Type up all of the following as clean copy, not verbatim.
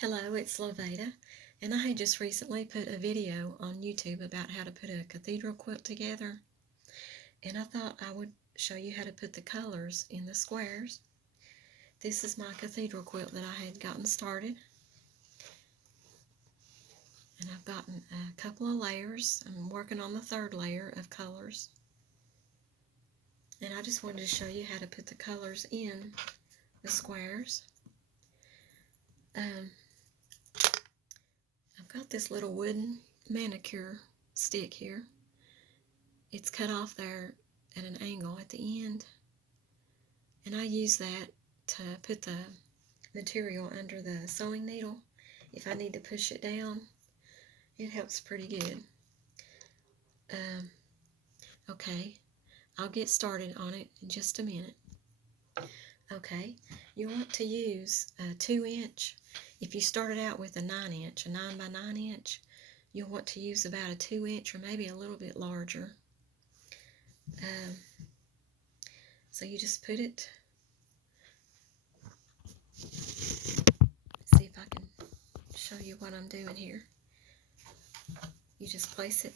Hello, it's Loveda, and I had just recently put a video on YouTube about how to put a cathedral quilt together, and I thought I would show you how to put the colors in the squares. This is my cathedral quilt that I had gotten started, and I've gotten a couple of layers. I'm working on the third layer of colors, and I just wanted to show you how to put the colors in the squares. I've got this little wooden manicure stick here. It's cut off there at an angle at the end, and I use that to put the material under the sewing needle. If I need to push it down, it helps pretty good. Okay, I'll get started on it in just a minute. Okay, you want to use a 2-inch. If you started out with a 9-inch, a 9 by 9 inch, you'll want to use about a 2-inch or maybe a little bit larger. So you just put it, see if I can show you what I'm doing here. You just place it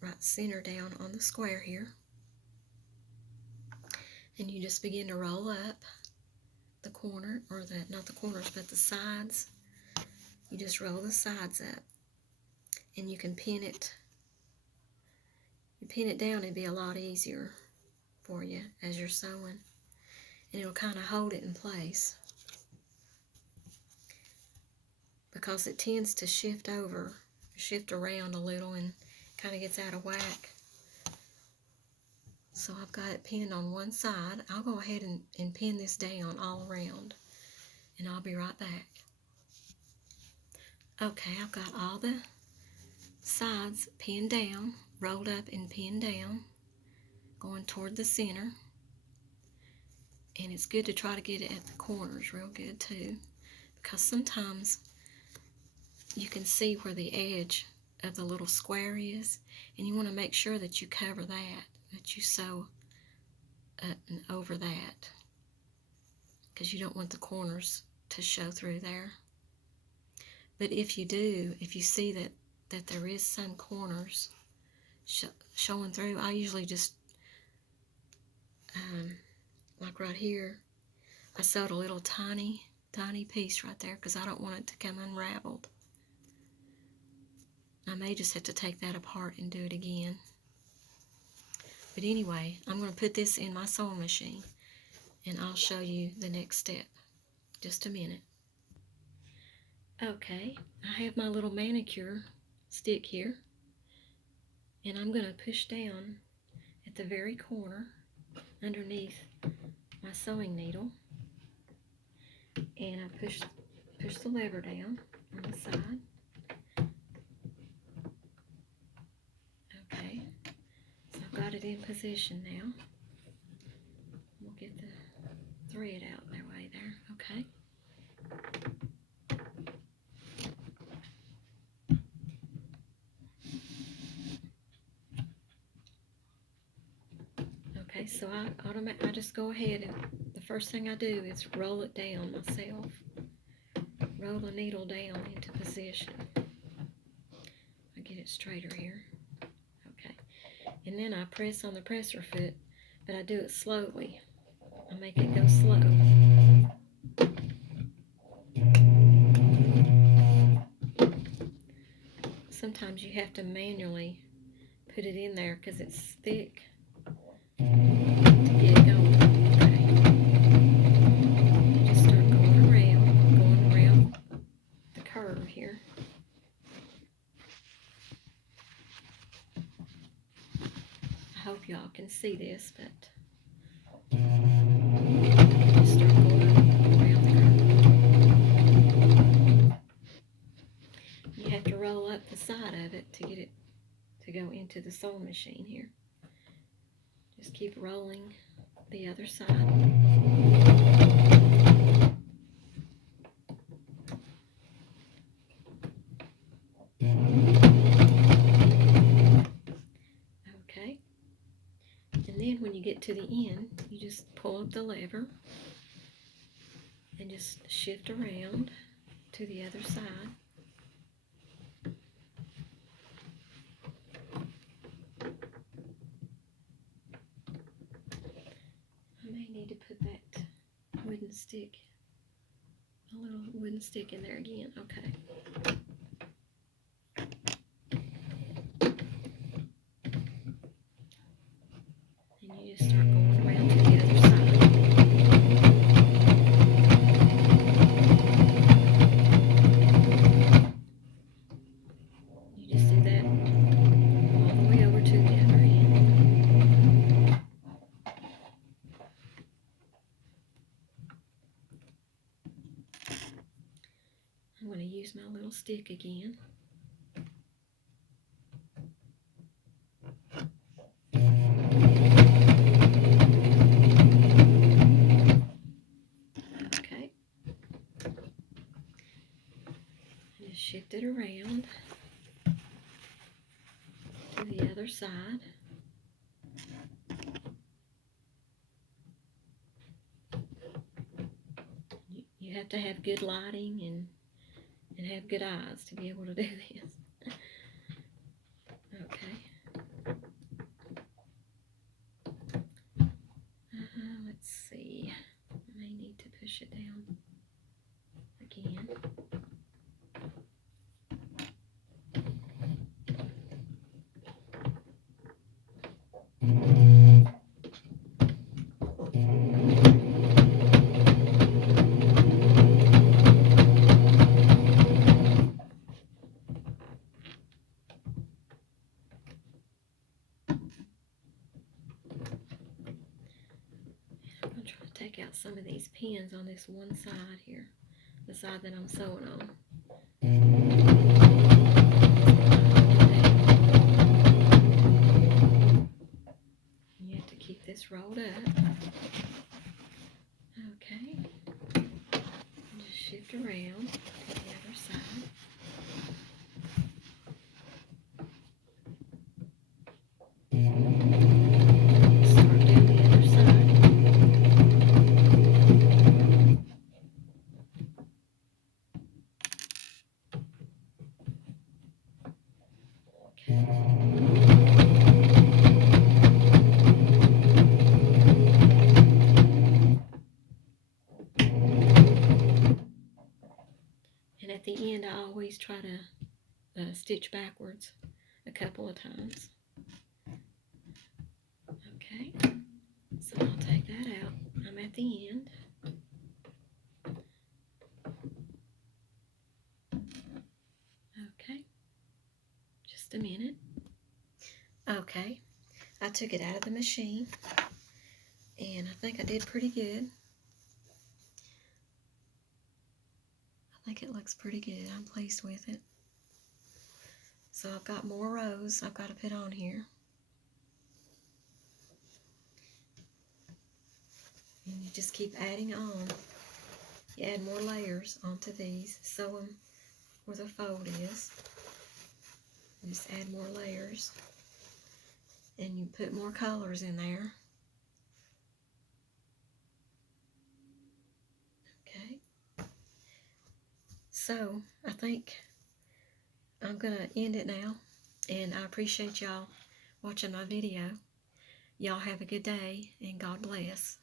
right center down on the square here, and you just begin to roll up the corner, or not the corners, but the sides. You just roll the sides up, and you can pin it. You pin it down, it'd be a lot easier for you as you're sewing, and it'll kind of hold it in place because it tends to shift around a little and kind of gets out of whack. So I've got it pinned on one side. I'll go ahead and pin this down all around, and I'll be right back. Okay, I've got all the sides pinned down, rolled up and pinned down, going toward the center. And it's good to try to get it at the corners real good too, because sometimes you can see where the edge of the little square is, and you want to make sure that you cover that you sew up and over that, because you don't want the corners to show through there. But if you do, if you see that there is some corners showing through, I usually just, like right here, I sewed a little tiny piece right there because I don't want it to come unraveled. I may just have to take that apart and do it again. But anyway, I'm going to put this in my sewing machine, and I'll show you the next step. Just a minute. Okay, I have my little manicure stick here, and I'm going to push down at the very corner underneath my sewing needle, and I push the lever down on the side. Okay, so I've got it in position now. We'll get the thread out their way there. Okay. Okay, so I just go ahead, and the first thing I do is roll it down myself. Roll the needle down into position. I get it straighter here. Okay, and then I press on the presser foot, but I do it slowly. I make it go slow. Sometimes you have to manually put it in there because it's thick to get it going. Okay. You just start going around the curve here. I hope y'all can see this, but just start going around the curve. You have to roll up the side of it to get it to go into the sewing machine here. Just keep rolling the other side. Okay. And then when you get to the end, you just pull up the lever and just shift around to the other side. I may need to put that wooden stick, a little wooden stick in there again. Okay. And you just start going around to the other side. You just do that all the way over to the other end. I'm going to use my little stick again. Okay. Just shift it around to the other side. You have to have good lighting and have good eyes to be able to do this. Okay. Let's see. I may need to push it down again. I'm going to try to take out some of these pins on this one side here, the side that I'm sewing on. You have to keep this rolled up. Okay. And just shift around to the other side. Start down the other side. Okay. And at the end, I always try to stitch backwards a couple of times. Okay, so I'll take that out. I'm at the end. Okay, just a minute. Okay, I took it out of the machine, and I think I did pretty good. I think it looks pretty good. I'm pleased with it. So I've got more rows I've got to put on here. And you just keep adding on. You add more layers onto these. Sew them where the fold is. And just add more layers. And you put more colors in there. Okay. So I think I'm going to end it now. And I appreciate y'all watching my video. Y'all have a good day and God bless.